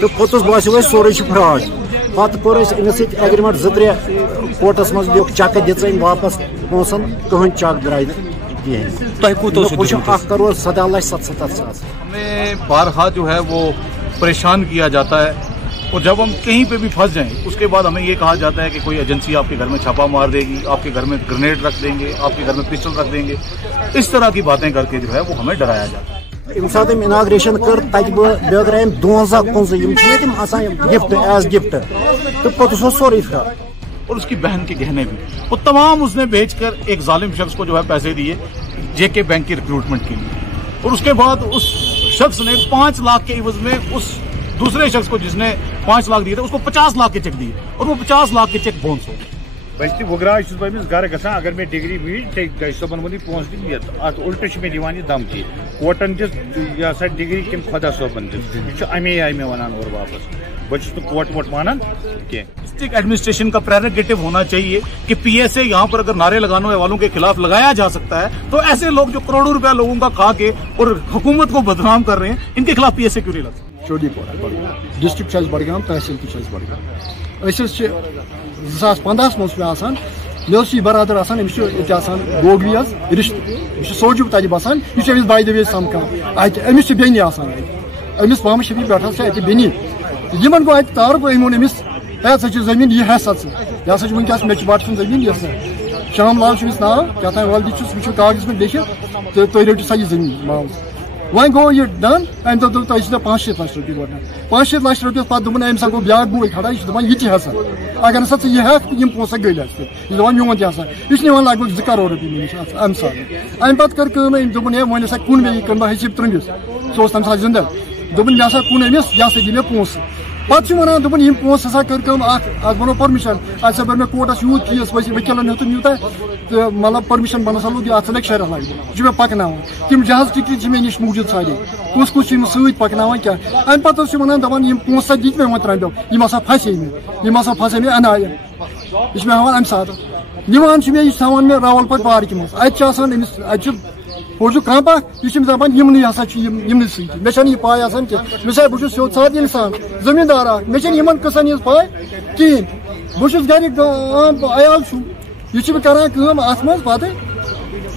تو پوتس باسیو سورے فراڈ پتہ کور امس ایگریمنٹ 2-3 کورٹس مز دیکھ چک دن واپس پونسن کہین چک درائے کہین 1,17,77,000. ہمیں بارہا جو ہے وہ پریشان کیا جاتا ہے اور جب ہم کہیں پہ بھی پھنس جائیں اس کے بعد ہمیں یہ کہا جاتا ہے کہ کوئی ایجنسی آپ کے گھر میں چھاپا مار دے گی, آپ کے گھر میں گرنیڈ رکھ دیں گے, آپ کے گھر میں پسٹل رکھ دیں گے. اس طرح کی باتیں کر کے جو ہے وہ ہمیں ڈرایا جاتا ہے. یم سات اناگریشن کر تک بٲگرایم 2015 گفٹ ایز گفٹ تو پتہ سورے فراڈ اور اس کی بہن کے گہنے بھی وہ تمام اس نے بیچ کر ایک ظالم شخص کو جو ہے پیسے دیے جے کے بینک کی ریکروٹمنٹ کے لیے. اور اس کے بعد اس شخص نے 5 لاکھ کے عوض میں اس دوسرے شخص کو جس نے 5 لاکھ دیے تھے اس کو 50 لاکھ کے چیک دیے اور وہ 50 لاکھ کے چیک بونس ہو گئے. بچہ وگراج بہت گھر گا اگر مے ڈگری می صبن ون پونس دت ات الٹ مے دان دمکی کوٹن دس یہ ڈگری کم خدا صبن دس امی آئی مے ونان اور واپس بہت کوٹ ووٹ مانان کی. ڈسٹرکٹ ایڈمنسٹریشن کا پریروگیٹو ہونا چاہیے کہ پی ایس اے یہاں پر اگر نعرے لگانے والوں کے خلاف لگایا جا سکتا ہے تو ایسے لوگ جو کروڑوں روپیہ لوگوں کا کھا کے اور حکومت کو بدنام کر رہے ہیں ان کے خلاف پی ایس اے کیوں نہیں لگتا. چودی پورہ ڈسٹرکٹ بڈگام تحصیل تہ بڈگام 2015 مزہ مے برادر امس گوگری رشتہ یہ سوجوک تک بسان یہ امس بائی دویز سمکان امس بین امس محمد شفیع پہ اتہ بینی ان گو اتہ تعارف وون امس ہے سا زمین یہ ہے سا یہ ہسا ونکس مے بٹ سن زمین یہ شام لال امس ناو کیا تھا ولدی وہ کاغذ میں لکھت تو تھی رٹو سا یہ زمین معاوضہ. وۄنۍ گوٚو یہِ ڈن امہِ دۄہ دوٚپ تۄہہِ چھُ 500 لچھ رۄپیہِ گۄڈنیٚتھ 500 لچھ رۄپیس پتہٕ دوٚپُن امہِ سا گوٚو بیٛاکھ بوے کھڑا یہِ چھُ دپان یہِ تہِ ہسا اگر ہسا ژٕ یہِ ہٮ۪کھ تہٕ یِم پونٛسہٕ گٔلۍ اَسہِ یہِ چھُ دپان میون تہِ ہسا یہِ چھُ نِوان لگ بگ 2 کرور رۄپیہِ مےٚ نِش امہِ ساتہٕ. امہِ پتہٕ کٔر کٲم أمۍ دوٚپُن ہے وۄنۍ ہسا کُن مےٚ یہِ کٔر بہٕ حسیٖب ترٛٲمِس سُہ اوس تمہِ ساتہٕ زِنٛدٕ دوٚپُن مےٚ ہسا کُن أمِس یہِ ہسا دِ مےٚ پونٛسہٕ. پتہٕ چھُ ونان دوٚپُن یِم پونٛسہٕ ہسا کٔر کٲم اتھ بنوو پٔرمِشن اتھ ہسا بٔر مےٚ کوٹس یوٗت فیٖس ؤکیٖلن ہیوٚتُن یوٗتاہ تہٕ مطلب پٔرمِشن بنس سا لوٚگ اتھ لگہِ 6 رٮ۪تھ لگہِ یہِ چھُ مےٚ پکناوان تِم جہاز ٹکٹ چھِ مےٚ نِش موٗجوٗد سارے کُس کُس چھُ یِم سۭتۍ پکناوان کیٛاہ. امہِ پتہٕ اوس یہِ ونان دپان یِم پونٛسہٕ دِتۍ مےٚ وۄنۍ 3 دۄہ یِم ہسا پھسے مےٚ یِم ہسا پھسے مےٚ انایہِ یہِ چھُ مےٚ ہاوان امہِ ساتہٕ نِوان چھُ مےٚ یہِ چھُ تھاوان مےٚ راوَلپورِ پارکہِ منٛز اتہِ چھُ آسان أمِس اتہِ چھُ پوٚزُک کانٛہہ اکھ یہِ چھُ أمِس دپان یِمنٕے ہسا چھُ یِمنٕے سۭتۍ مےٚ چھنہٕ یہِ پاے آسان کینٛہہ مےٚ بہٕ چھُس سیوٚد سادٕ انسان زٔمیٖندار اکھ مےٚ چھنہٕ یِمن قٕصن ہٕنٛز پاے کِہیٖنۍ. بہٕ چھُس گرِ عام عیال چھُم یہِ چھُ مےٚ کران کٲم اتھ منٛز پتہٕ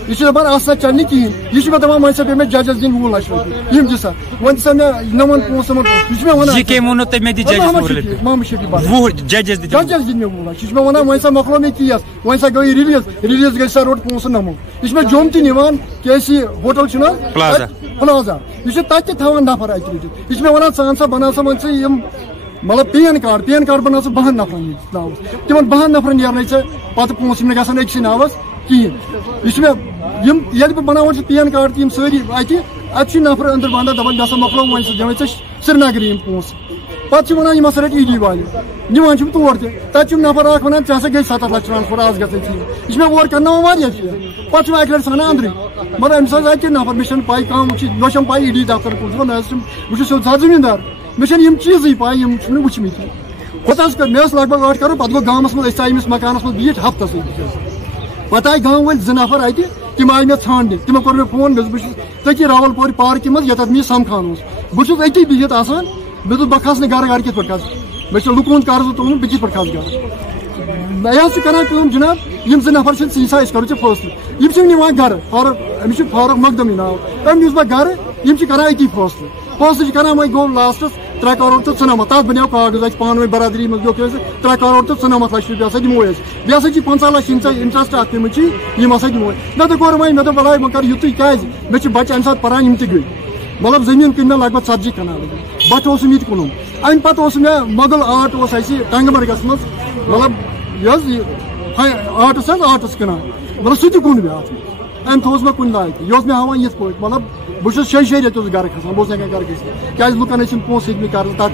یہ دپان اتھ سا چل کہین یہ دپان وۄنۍ سا پے مےٚ ججس دِنۍ 20 لچھ رۄپیہِ یِم دِ سا وۄنۍ دِ سا مےٚ نمن پونٛسہٕ یہ چھُ مےٚ ونان محمد شفیع ججس دِنۍ مےٚ 20 لچھ یہ چھُ مےٚ ونان وۄنۍ سا مۄکلو مےٚ کیس وۄنۍ سا گٔے ریلیٖز گٔے سا روٚٹ پونٛسہٕ نمو یہ چھُ مےٚ جوٚم تہِ نِوان کے سی ہوٹل چھُنہ پلازا یہ چھُ تتہِ تہِ تھاوان نفر اتہِ رٔٹِتھ یہ چھُ مےٚ ونان ژٕ اَن سا بناو سا وۄنۍ ژٕ یِم مطلب پین کارڈ بناو ژٕ 12 نفرن ناوس تِمن 12 نفرن نیرنے ژےٚ پتہٕ پونٛسہٕ مےٚ گژھان أکسٕے ناوس کہیٖنۍ. یہ چھُ مےٚ ییٚلہِ بہٕ بناوان چھُس پین کارڈ تہِ یِم سٲری اتہِ چھُ نفر أنٛدرٕ ونان دپان مےٚ ہسا مۄکلو وۄنۍ ژٕ دِوان ژےٚ سرینگرٕ یِم پونٛسہٕ پتہٕ چھِ ونان یِم ہسا رٔٹۍ ED والہِ نِوان چھِم تور تہِ تتہِ چھُم نفر اکھ ونان ژےٚ ہسا گٔے 7 لچھ ٹرانسفر آز گژھِ ژےٚ یہِ چھُ مےٚ اورٕ کرناوان واریاہ چیٖز پتہٕ چھُ اکہِ لٹہِ ژھانان أنٛدرٕے مگر أمِس حظ اتہِ نفر مےٚ چھنہٕ پاے کانٛہہ وٕچھِ مےٚ چھم پاے ED دفتر کُن نہ حظ بہٕ چھُس سیوٚد سادٕ زٔمیٖندار مےٚ چھنہٕ یِم چیٖزٕے پاے یِم چھِ مےٚ وٕچھمٕتۍ پتہٕ حظ کٔر مےٚ ٲس لگ بگ 8 کرور پتہٕ گوٚو گامس منٛز أسۍ آیہِ أمِس مکانس منٛز بِہِتھ ہفتس پتہٕ آیہِ گام وٲلۍ 2 نفر اتہِ تِم آیہِ مےٚ ژھانٛڈنہِ تِمو کوٚر مےٚ فون بہٕ چھُس تٔتی راوَلپورِ پارکہِ منٛز ییٚتٮ۪تھ مےٚ یہِ سمکھان اوس بہٕ چھُس أتی بِہِتھ آسان مےٚ دوٚپ بہٕ کھسنہٕ گرٕ کِتھ پٲٹھۍ کھسہٕ مےٚ چھُ لُکہٕ ہُنٛد قرضہٕ تُلمُت بہٕ کِتھ پٲٹھۍ کھسہٕ گرٕ مےٚ حظ چھُ کران کٲم جناب یِم 2 نفر چھِ ژٕ سا أسۍ کرو ژےٚ فٲصلہٕ یِم چھِم نِوان گرٕ أمِس چھُ فاروق مقدمی ناو أمۍ نیوٗس بہٕ گرٕ یِم چھِ کران أتی فٲصلہٕ چھِ کران وۄنۍ گوٚو لاسٹس 3 کرور تہٕ 94 تتھ بنیو کاغذ اَسہِ پانہٕ ؤنۍ برادری منٛز لیوٚکھ اَسہِ 3 کرور تہٕ 94 لچھ رۄپیہِ ہسا دِمو أسۍ بیٚیہِ ہسا چھِ 50 لچھ یِم ژےٚ انٹرسٹ اتھ پیمٕتۍ چھِ یِم ہسا دِمو مےٚ دوٚپ کوٚر وۄنۍ مےٚ دوٚپ بلاے وۄنۍ کر یُتُے کیازِ مےٚ چھِ بچہِ امہِ ساتہٕ پران یِم تہِ گٔے مطلب زٔمیٖن کٕنۍ مےٚ لگ بگ 40 کنال بٹھ اوسُم یہِ تہِ کُنُن امہِ پتہٕ اوس مےٚ مۄغل آرٹ اوس اَسہِ ٹنٛگمرگس منٛز مطلب یہِ حظ یہِ آرٹس حظ آرٹس کٕنان مطلب سُہ تہِ کُن مےٚ اتھ أمۍ تھوٚوُس مےٚ کُنہِ لایقہِ یہِ اوس مےٚ ہاوان یِتھ پٲٹھۍ مطلب بہٕ چھُس 6 رٮ۪تھ اوسُس گرٕ کھسان بہٕ اوسُس ہٮ۪کان گرٕ گٔژھِتھ کیازِ لُکن ٲسۍ یِم پونٛسہٕ ہیٚتۍ مےٚ کرٕنۍ تتھ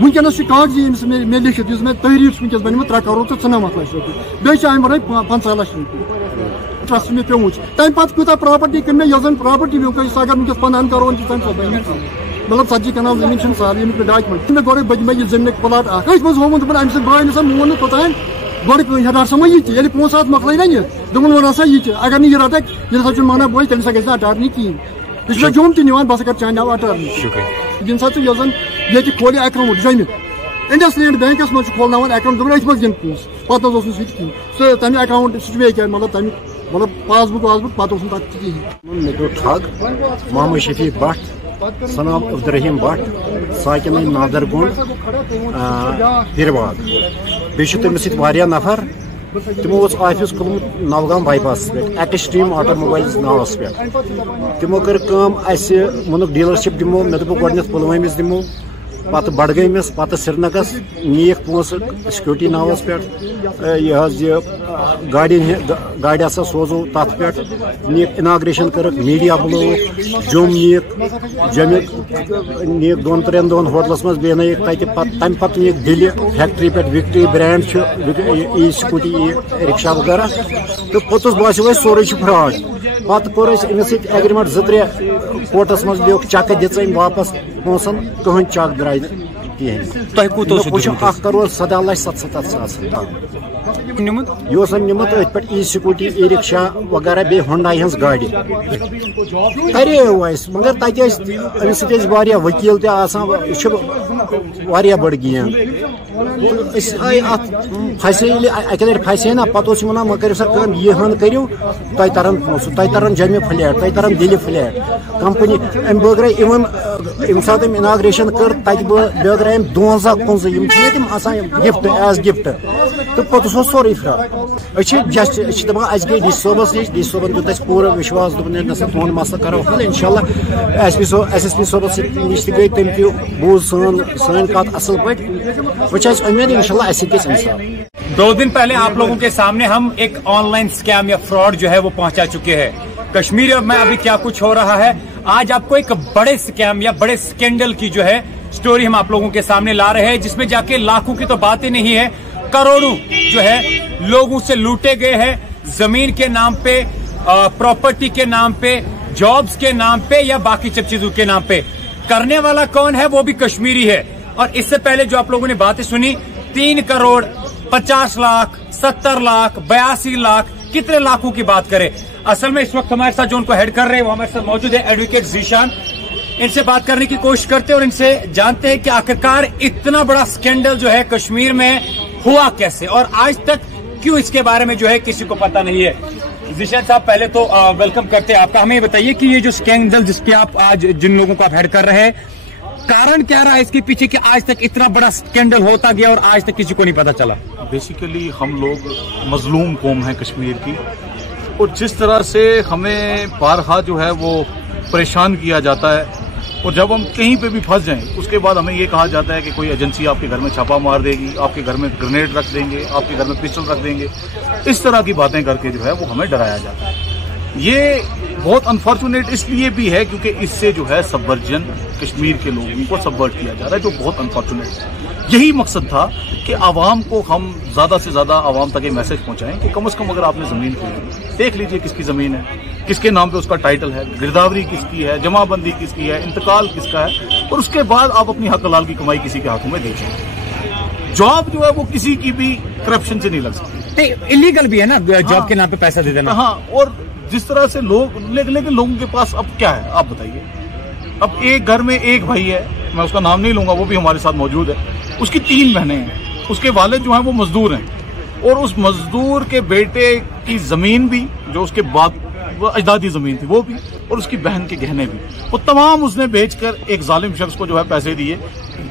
وٕنکیٚنس چھُ کاغذی أمِس مےٚ لیکھِتھ یُس مےٚ تحریٖر چھُ وٕنکیٚس بنیومُت 3 کرور تہٕ 94 لچھ رۄپیہِ بیٚیہِ چھِ امہِ ورٲے 50 لچھ رۄپیہِ ٹرسٹ مےٚ پیوٚمُت چھُ تمہِ پتہٕ کۭژاہ پراپرٹی کٕن مےٚ یۄس زن پراپرٹی یُس اگر وٕنکیٚس 15 کرورن چھِ سۄ بنہِ مطلب 40 کنال زٔمیٖن چھِنہٕ سہل ییٚمیُک مےٚ ڈاکمنٹ مےٚ گۄڈے بہٕ دِمے یہِ زٔمیٖنُک پلاٹ اکھ أتھۍ منٛز ہومُت دوٚپُن امہِ سۭتۍ بٲے نہٕ سا مون نہٕ توٚتانۍ گۄڈٕ ہیٚٹار سا وۄنۍ یہِ تہِ ییٚلہِ پونٛسہٕ اتھ مۄکلٲے نا یہِ دوٚپُن وۄنۍ ہسا یہِ تہِ اگر نہٕ یہِ رٹکھ یہِ نسا چھُنہٕ مانان بٲے تیٚلہِ ہسا گژھِ نہٕ اٹارنی کِہیٖنۍ یہِ چھُ مےٚ جوٚم تہِ نِوان بہٕ ہسا کرٕ چانہِ ناوٕ اٹارنی इन सा ये खोल अकाउंट जमित इंडसलैंड बैंकस मज खोलना अकाउंट दोपन अथ दिन पोस पे सह तमें अकाउंट सह मतलब तमें मतलब पासबुक वासबुक पे कहें मे गो ठग मोहम्मद शफीक भट्ट सनाम अब्दुर्रहीम भट्ट साकिन नादरगुंड हिरबाग बे तमिस नफर तमो ऑफिस खुलमुत नवगाम बाईपास पे एक्सट्रीम ऑटोमोबाइल्स नावस पे तमो कर मुनुक डीलरशिप दिमो मे दोप गोडनेथ पुलवामिस दिमो पत बडगमिस पत श्रीनगरस नीक पोस सिक्योरिटी नावस पे यह गाड़ी हसा सोजो तथ पे नीक इनाग्रेशन कर मीडिया बुलो जुम नीक जमिक नीक 2-3 दोन होटलस मज बेन तम पत नीक दिल्ली फैक्ट्री पे विक्ट्री ब्रांड ई स्कूटी ई रिक्शा वगैरह तो पोतस बासो सोरे फ्रॉड पत कोर अमिस एग्रीमेंट 2-3 कोर्टस मज दियो चक दिच वापस पोसन कहन चक द्राय कहें 1,17,77,000 यह निमुत अथ पे ई स्कूटी ई रिक्शा वगैरह बे हुंडाई हज गाड़ी करे मगर तमिस वकील तह बड़ गेम फसे अके लट फसे ना पे वन वह कर सा यह हन करू तुम तरन पोस तुम तरन जम्मू फ्लैट तुम तरन दिल्ली फ्लैट कंपनी अम बगरे इवन सात इनाग्रेशन कर तक बगरे 2015 तम गिफ्ट एज गिफ्ट तो पे सोरे फ्रॉड जस्ट दपान गई डी सोबस नश डी सोबन दित पूरा विश्वास तुम मसल करो हल इंशाल्लाह SSP सोबस नश गई तम तू बूझ सन कत असल पे उम्मीद इंशाल्लाह इंसाफ। 2 दिन पहले आप लोगों के सामने हम एक ऑनलाइन स्कैम या फ्रॉड जो है वो पहुंचा चुके हैं कश्मीर में अभी क्या कुछ हो रहा है। आज आपको एक बड़े स्कैम या बड़े स्कैंडल की जो है स्टोरी हम आप लोगों के सामने ला रहे हैं, जिसमें जाके लाखों की तो बात ही नहीं है, करोड़ों जो है लोगों से लूटे गए हैं जमीन के नाम पे, प्रॉपर्टी के नाम पे, जॉब्स के नाम पे या बाकी सब चीजों के नाम पे। करने वाला कौन है? वो भी कश्मीरी है। और इससे पहले जो आप लोगों ने बातें सुनी 3 करोड़ 50 लाख 70 लाख 82 लाख कितने लाखों की बात करें। असल में इस वक्त हमारे साथ जो उनको हेड कर रहे हैं वो हमारे साथ मौजूद है एडवोकेट जीशान। इनसे बात करने की कोशिश करते हैं और इनसे जानते हैं कि आखिरकार इतना बड़ा स्कैंडल जो है कश्मीर में हुआ कैसे और आज तक क्यों इसके बारे में जो है किसी को पता नहीं है। जीशान साहब पहले तो वेलकम करते हैं आपका। हमें बताइए कि ये जो स्कैंडल जिसपे आप आज जिन लोगों को आप हेड कर रहे हैं, कारण क्या रहा है इसके पीछे कि आज तक इतना बड़ा स्कैंडल होता गया और आज तक किसी को नहीं पता चला? बेसिकली हम लोग मजलूम कौम है कश्मीर की, और जिस तरह से हमें बारहा जो है वो परेशान किया जाता है, और जब हम कहीं पे भी फंस जाएं उसके बाद हमें ये कहा जाता है कि कोई एजेंसी आपके घर में छापा मार देगी, आपके घर में ग्रेनेड रख देंगे, आपके घर में पिस्टल रख देंगे, इस तरह की बातें करके जो है वो हमें डराया जाता है। ये बहुत अनफॉर्चुनेट इसलिए भी है क्योंकि इससे जो है सबवर्जन कश्मीर के लोगों को सबवर्ट किया जा रहा है, जो बहुत अनफॉर्चुनेट है। यही मकसद था कि आवाम को हम ज्यादा से ज्यादा आवाम तक ये मैसेज पहुंचाएं कि कम से कम अगर आपने जमीन खरीदी देख लीजिए किसकी जमीन है, किसके नाम पे उसका टाइटल है, गिरदावरी किसकी है, जमाबंदी किसकी है, इंतकाल किसका है, और उसके बाद आप अपनी हक हलाल की कमाई किसी के हाथों में दीजिए। जॉब जो है वो किसी की भी करप्शन से नहीं लग सकती, इलीगल भी है ना जॉब के नाम पे पैसा दे देना। हाँ, और जिस तरह से लोग लेकिन लोगों के पास अब क्या है आप बताइए। अब एक घर में एक भाई है, मैं उसका नाम नहीं लूंगा, वो भी हमारे साथ मौजूद है, उसकी 3 बहनें हैं, उसके वालिद जो हैं वो मजदूर हैं, और उस मजदूर के बेटे की जमीन भी जो उसके बाद वो अजदादी जमीन थी वो भी, और उसकी बहन के गहने भी, वो तमाम उसने बेचकर एक जालिम शख्स को जो है पैसे दिए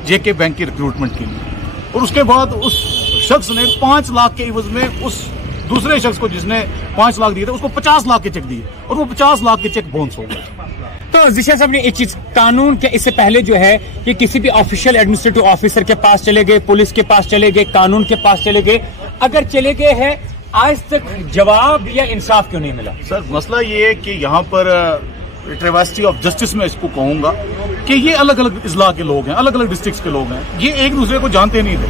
जेके बैंक की रिक्रूटमेंट के लिए, और उसके बाद उस शख्स ने 5 लाख के इवज में उस दूसरे शख्स को जिसने 5 लाख दिए थे उसको 50 लाख के चेक दिए, और वो 50 लाख के चेक बाउंस हो गए। तो जीशान साहब ने एक चीज कानून के इससे पहले जो है कि किसी भी ऑफिशियल एडमिनिस्ट्रेटिव ऑफिसर के पास चले गए, पुलिस के पास चले गए, कानून के पास चले गए, अगर चले गए हैं आज तक जवाब या इंसाफ क्यों नहीं मिला? सर मसला ये है कि यहाँ पर ट्रेवर्सिटी ऑफ जस्टिस में इसको कहूंगा कि ये अलग अलग इजला के लोग हैं, अलग अलग डिस्ट्रिक्ट के लोग हैं, ये एक दूसरे को जानते नहीं थे,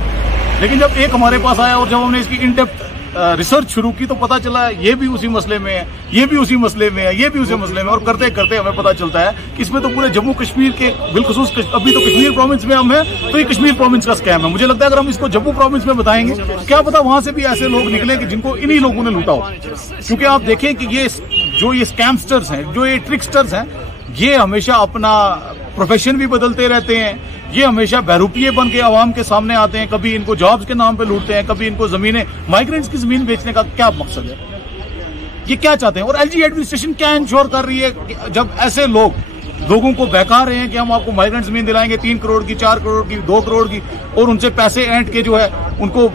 लेकिन जब एक हमारे पास आया और जब हमने इसकी इन डेप्थ रिसर्च शुरू की तो पता चला ये भी उसी मसले में है, ये भी उसी मसले में है, ये भी उसी मसले में, और करते करते हमें पता चलता है कि इसमें तो पूरे जम्मू कश्मीर के बिलखुसूस अभी तो कश्मीर प्रोविंस में हम हैं, तो ये कश्मीर प्रोविंस का स्कैम है। मुझे लगता है अगर हम इसको जम्मू प्रोविंस में बताएंगे क्या पता वहां से भी ऐसे लोग निकले कि जिनको इन्हीं लोगों ने लूटा हो। क्योंकि आप देखें कि ये जो ये स्कैमस्टर्स हैं, जो ये ट्रिकस्टर्स हैं, ये हमेशा अपना प्रोफेशन भी बदलते रहते हैं, ये हमेशा बहरूपिये बन के आवाम के सामने आते हैं, कभी इनको जॉब्स के नाम पे लूटते हैं, कभी इनको जमीनें, माइग्रेंट्स की जमीन बेचने का क्या मकसद है, ये क्या चाहते हैं? और एलजी एडमिनिस्ट्रेशन क्या इंश्योर कर रही है जब ऐसे लोगों को बहका रहे हैं कि हम आपको माइग्रेंट जमीन दिलाएंगे 3 करोड़ की, 4 करोड़ की, 2 करोड़ की, और उनसे पैसे ऐंठ के जो है उनको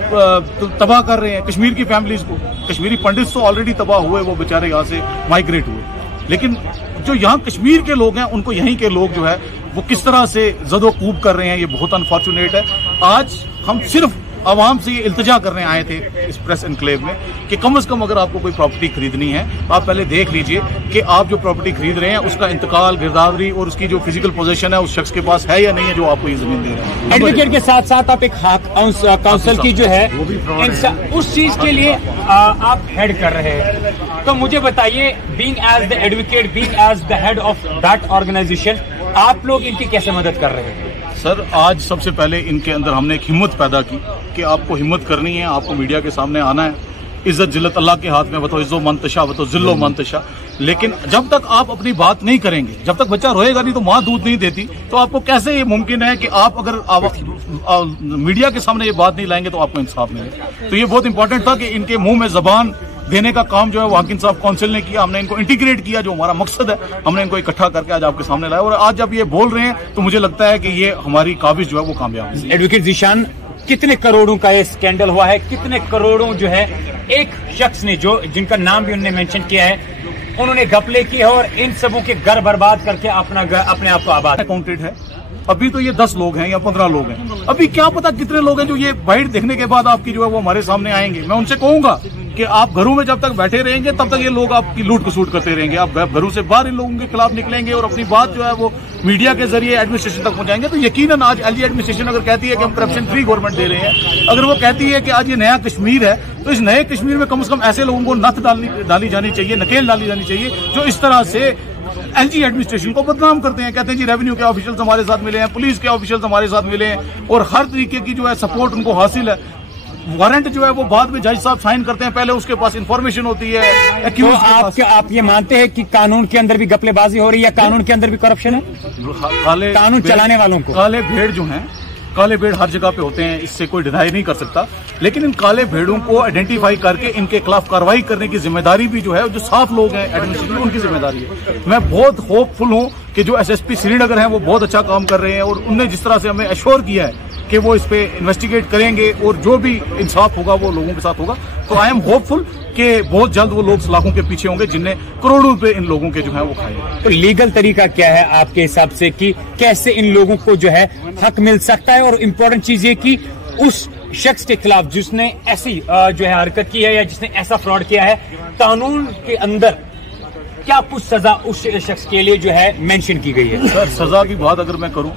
तबाह कर रहे हैं कश्मीर की फैमिलीज को। कश्मीरी पंडित तो ऑलरेडी तबाह हुए, वो बेचारे यहाँ से माइग्रेट हुए, लेकिन जो यहाँ कश्मीर के लोग हैं उनको यहीं के लोग जो है वो किस तरह से जदोकूब कर रहे हैं, ये बहुत अनफॉर्चुनेट है। आज हम सिर्फ आवाम से ये इल्तिजा करने आए थे इस प्रेस एनक्लेव में कि कम से कम अगर आपको कोई प्रॉपर्टी खरीदनी है आप पहले देख लीजिए कि आप जो प्रॉपर्टी खरीद रहे हैं उसका इंतकाल, गिरदावरी और उसकी जो फिजिकल पोजीशन है उस शख्स के पास है या नहीं है जो आपको ये जमीन दे रहे हैं। एडवोकेट के साथ साथ आप एक काउंसिल की जो है उस चीज के लिए आप हेड कर रहे हैं, तो मुझे बताइए, being as the advocate, being as the head of that organization, आप लोग इनकी कैसे मदद कर रहे हैं? सर, आज सबसे पहले इनके अंदर हमने एक हिम्मत पैदा की कि आपको हिम्मत करनी है, आपको मीडिया के सामने आना है। इज्जत जिल्लत अल्लाह के हाथ में, बतो इज्जो मंतशा बतो जिल्लो मंतशा। लेकिन जब तक आप अपनी बात नहीं करेंगे, जब तक बच्चा रोएगा नहीं तो माँ दूध नहीं देती, तो आपको कैसे ये मुमकिन है कि आप अगर मीडिया के सामने ये बात नहीं लाएंगे तो आपको इंसाफ मिले। तो ये बहुत इंपॉर्टेंट था कि इनके मुंह में जबान देने का काम जो है वो हाकिम साहब काउंसिल ने किया, हमने इनको इंटीग्रेट किया, जो हमारा मकसद है हमने इनको इकट्ठा करके आज आपके सामने लाया, और आज जब ये बोल रहे हैं तो मुझे लगता है कि ये हमारी काबिज जो है वो कामयाब है। एडवोकेट ज़ीशान, कितने करोड़ों का ये स्कैंडल हुआ है, कितने करोड़ों जो है एक शख्स ने, जो जिनका नाम भी उन्होंने मेंशन किया है, उन्होंने घपले की है और इन सबों के घर बर्बाद करके अपने आप को आबाद अकाउंटेड है। अभी तो ये 10 लोग हैं या 15 लोग हैं, अभी क्या पता कितने लोग हैं जो ये बाइट देखने के बाद आपकी जो है वो हमारे सामने आएंगे। मैं उनसे कहूंगा कि आप घरों में जब तक बैठे रहेंगे तब तक ये लोग आपकी लूट खसूट करते रहेंगे, आप घरों से बाहर इन लोगों के खिलाफ निकलेंगे और अपनी बात जो है वो मीडिया के जरिए एडमिनिस्ट्रेशन तक पहुंचाएंगे। तो यकीनन आज एलजी एडमिनिस्ट्रेशन अगर कहती है कि हम करप्शन फ्री गवर्नमेंट दे रहे हैं, अगर वो कहती है कि आज ये नया कश्मीर है, तो इस नए कश्मीर में कम से कम ऐसे लोगों को नथ डाली जानी चाहिए, नकेल डाली जानी चाहिए जो इस तरह से एलजी एडमिनिस्ट्रेशन को बदनाम करते हैं। कहते हैं जी रेवेन्यू के ऑफिशियल्स हमारे साथ मिले हैं, पुलिस के ऑफिशियल्स हमारे साथ मिले हैं, और हर तरीके की जो है सपोर्ट उनको हासिल है। वारंट जो है वो बाद में जज साहब साइन करते हैं, पहले उसके पास इंफॉर्मेशन होती है। तो आप ये मानते हैं कि कानून के अंदर भी घपलेबाजी हो रही है, कानून के अंदर भी करप्शन है? कानून चलाने वालों को काले भेड़ जो हैं, काले भेड़ हर जगह पे होते हैं, इससे कोई डिनाई नहीं कर सकता, लेकिन इन काले भेड़ों को आइडेंटिफाई करके इनके खिलाफ कार्रवाई करने की जिम्मेदारी भी जो है जो साफ लोग हैं एडमिनिस्ट्रेशन, उनकी जिम्मेदारी है। मैं बहुत होपफुल हूं कि जो एसएसपी श्रीनगर हैं वो बहुत अच्छा काम कर रहे हैं, और उनने जिस तरह से हमें एश्योर किया है कि वो इस पे इन्वेस्टिगेट करेंगे और जो भी इंसाफ होगा वो लोगों के साथ होगा। तो आई एम होपफुल कि बहुत जल्द वो लोग सलाखों के पीछे होंगे जिनने करोड़ों रुपए इन लोगों के जो है वो खाए। तो लीगल तरीका क्या है आपके हिसाब से कि कैसे इन लोगों को जो है हक मिल सकता है? और इम्पोर्टेंट चीज ये कि उस शख्स के खिलाफ जिसने ऐसी जो है हरकत की है या जिसने ऐसा फ्रॉड किया है, कानून के अंदर क्या कुछ सजा उस शख्स के लिए जो है मेंशन की गई है? सर, सजा की बात अगर मैं करूं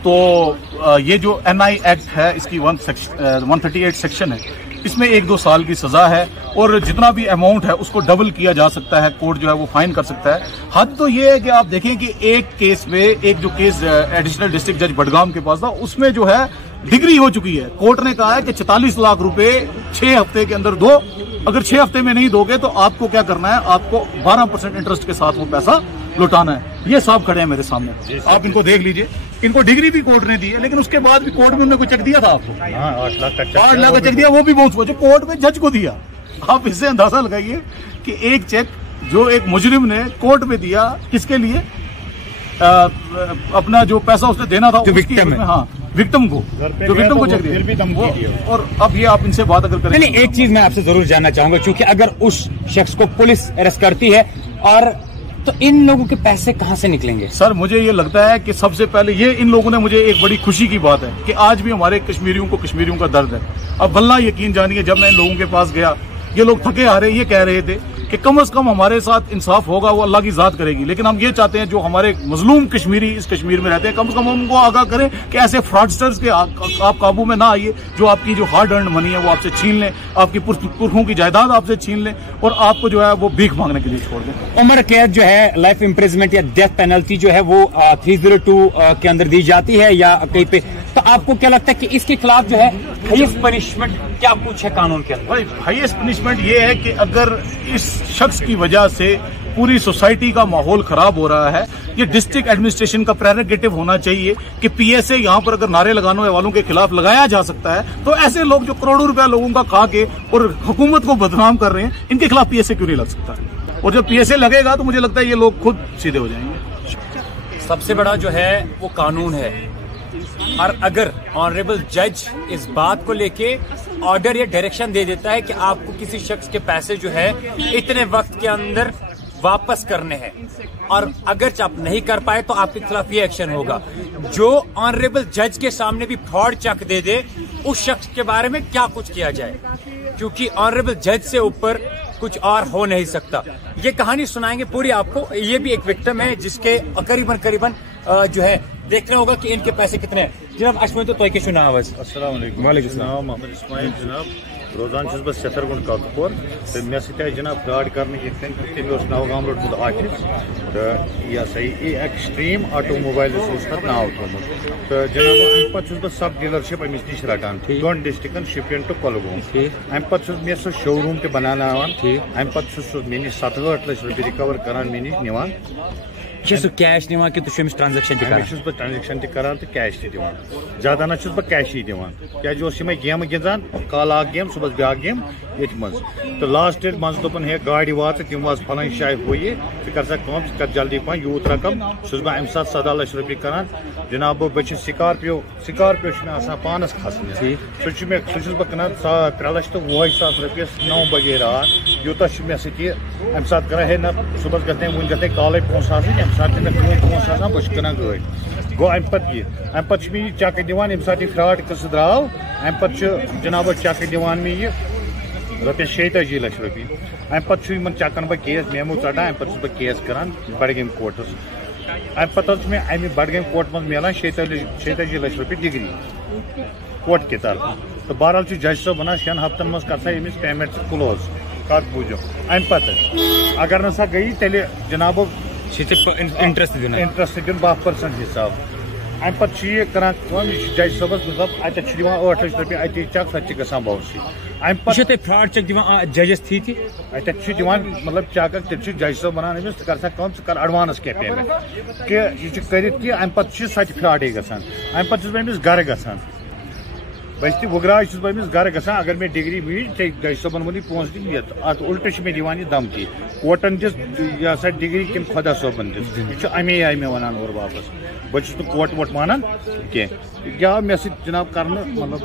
तो ये जो एनआई एक्ट है इसकी 138 सेक्शन है, इसमें 1-2 साल की सजा है, और जितना भी अमाउंट है उसको डबल किया जा सकता है, कोर्ट जो है वो फाइन कर सकता है। हद तो ये है कि आप देखें कि एक केस में, एक जो केस एडिशनल डिस्ट्रिक्ट जज बडगाम के पास था, उसमें जो है डिग्री हो चुकी है। कोर्ट ने कहा है कि 44 लाख रुपए 6 हफ्ते के अंदर दो, अगर 6 हफ्ते में नहीं दोगे तो आपको क्या करना है, आपको 12% इंटरेस्ट के साथ वो पैसा लौटाना है। ये साहब खड़े हैं मेरे सामने, आप इनको देख लीजिए, इनको डिग्री भी कोर्ट ने दी है, लेकिन उसके बाद भी कोर्ट में उन्होंने कोई चेक दिया था आपको? 8 लाख का चेक दिया, वो भी बहुत जो कोर्ट में जज को दिया। आप इससे अंदाजा लगाइए कि एक चेक जो एक मुजरिम ने कोर्ट में दिया, किसके लिए? अपना जो पैसा उसने देना था विक्टिम को, जो विक्टिम को चेक दिया। और अब ये आप इनसे बात अगर करें, नहीं, एक चीज मैं आपसे जरूर जानना चाहूंगा, क्योंकि अगर उस शख्स को पुलिस अरेस्ट करती है और तो इन लोगों के पैसे कहां से निकलेंगे? सर, मुझे ये लगता है कि सबसे पहले ये इन लोगों ने, मुझे एक बड़ी खुशी की बात है कि आज भी हमारे कश्मीरियों का दर्द है। अब वल्लाह यकीन जानिए, जब मैं इन लोगों के पास गया, ये लोग थके हारे ये कह रहे थे कि कम से कम हमारे साथ इंसाफ होगा, वो अल्लाह की जात करेगी, लेकिन हम ये चाहते हैं जो हमारे मजलूम कश्मीरी इस कश्मीर में रहते हैं, कम से कम उनको आगाह करें कि ऐसे फ्रॉडस्टर्स के आप काबू में ना आइए, जो आपकी जो हार्ड अर्न मनी है वो आपसे छीन लें, आपकी पुरखों की जायदाद आपसे छीन लें और आपको जो है वो भीख मांगने के लिए छोड़ दें। उम्र कैद जो है, लाइफ इम्प्रिजमेंट या डेथ पेनल्टी जो है वो 302 के अंदर दी जाती है या कहीं पे, तो आपको क्या लगता है कि इसके खिलाफ जो है हाईएस्ट पनिशमेंट क्या कुछ है कानून के अंदर? हाईएस्ट पनिशमेंट ये है कि अगर इस शख्स की वजह से पूरी सोसाइटी का माहौल खराब हो रहा है। ये डिस्ट्रिक्ट एडमिनिस्ट्रेशन का प्रेरोगेटिव होना चाहिए कि पीएसए यहाँ पर अगर नारे लगाने वालों के खिलाफ लगाया जा सकता है तो ऐसे लोग जो करोड़ों रुपया लोगों का खा के और हुकूमत को बदनाम कर रहे हैं, इनके खिलाफ पीएसए क्यों नहीं लग सकता? और जब पीएसए लगेगा तो मुझे लगता है ये लोग खुद सीधे हो जाएंगे। सबसे बड़ा जो है वो कानून है, और अगर ऑनरेबल जज इस बात को लेके ऑर्डर या डायरेक्शन दे देता है कि आपको किसी शख्स के पैसे जो है इतने वक्त के अंदर वापस करने हैं, और अगर आप नहीं कर पाए तो आपके खिलाफ ये एक्शन होगा। जो ऑनरेबल जज के सामने भी फ्रॉड चेक दे दे, उस शख्स के बारे में क्या कुछ किया जाए, क्योंकि ऑनरेबल जज से ऊपर कुछ और हो नहीं सकता। ये कहानी सुनाएंगे पूरी आपको। ये भी एक विक्टिम है जिसके करीबन जो है देखना होगा कि इनके पैसे कितने हैं। जनाब अशमत तो तोय के नाम अस्सलाम वालेकुम। नाम मोहम्मद इस्माइल जनाब, रोजान बह सतरगुंड काकपोर, तो मे सह जनाब फ्रॉड कर नवगाम रोडमुत ऑफिस, तो यह सही एक्सट्रीम ऑटोमोबाइल नाव थोमुत, तो जनाब अमे पे सब डीलरशिप अमिस नश रटान 2 डिस्ट्रिक्टन शिपियन टू कोलगोम। अमे पे मे सह शोरूम ते बनाना, अमे पे मे नश 7-8 लाख रुपये रिकवर करान, मे नश निवान कैश निवान कि ट्रांजेक्शन बह ट्रांजेक्शन करान तो कैश दिवान, ज्यादा ना कैश ही दिवान, क्या गेम गिंदान, कल गेम सुबह ब्या गेम ये मज, तो लास्ट मज दोपन है गाड़ी वात तम वाज फलान शाय हो ये कर कर जल्दी पह यूत रकम सह बह अमे 17 लाख रुपये करान। जनाब बह स्कॉर्पियो पानस खसन, सह बह कनान 3,20,000 रुपये 9 बजे रात, यूत मे सह अमे सात कर ना सुबह गए वन गए कॉल पोस अमे सात पोस बह कनान गाड़ी गो अमे पे मे चेक दिवान ये सात फ्रॉड कस द्राव, अमे पे जनाब चेक दिवान मे ये रॉपिस 86 लाख रुपये, अमे पे चेकन बह केस मेमो षटान, अमे पे बह केस करान बडगम कोर्टस, अमे पे मे अमे बडगम कोर्ट मज मिलान 86 लाख रुपये डिग्री कोर्ट के तरफ। तो बहरहाल जज साहब वन 6 हफ्तन मज कर अमिस पेमेंट क्लोज कत बूझो। अमे पे अगर नसा गई तेल जनाब इंटरेस्ट दिन 12% हिसाब, अमे पे करान जज साहबस मतलब अत 8 लाख रुपये अत चेक सह गसान बाउंसी। अमे पे फ्रॉड चेक दिवान जजस थी अत मतलब चेक तेल जज साहब वन अमिस कर एडवांस क्या पेमेंट कि यह कर अमे पे सह फ्रॉडे गसान। अमे पे अमिस गर गसान, बस वगराज अमिस गर गसान, अगर मे डिग्री मीज जज साहबन वो पोस दिन अत उल्ट मे दिवान धमकी, कोर्टन दिस यह डिग्री किन खुदा साहबन दिस, यह अमे आय मे वन और वापस, बहुत कोर्ट वोट मानान क्या मे सह जनाब कर मतलब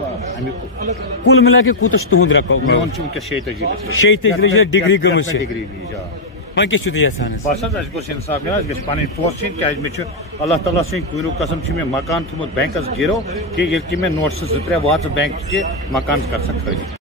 कुल मिला के कूत तुंद रको मे 86 डिग्री गमस डिग्री वह क्या बस गोस इंसाफ मिल पे पोस क्या मे अल्लाह ताला सद कुरू कसम मे मकान थोमुत बैंकस गिरो कि मे नोट्स 2-3 वाच बैंक के मकान कर खाली।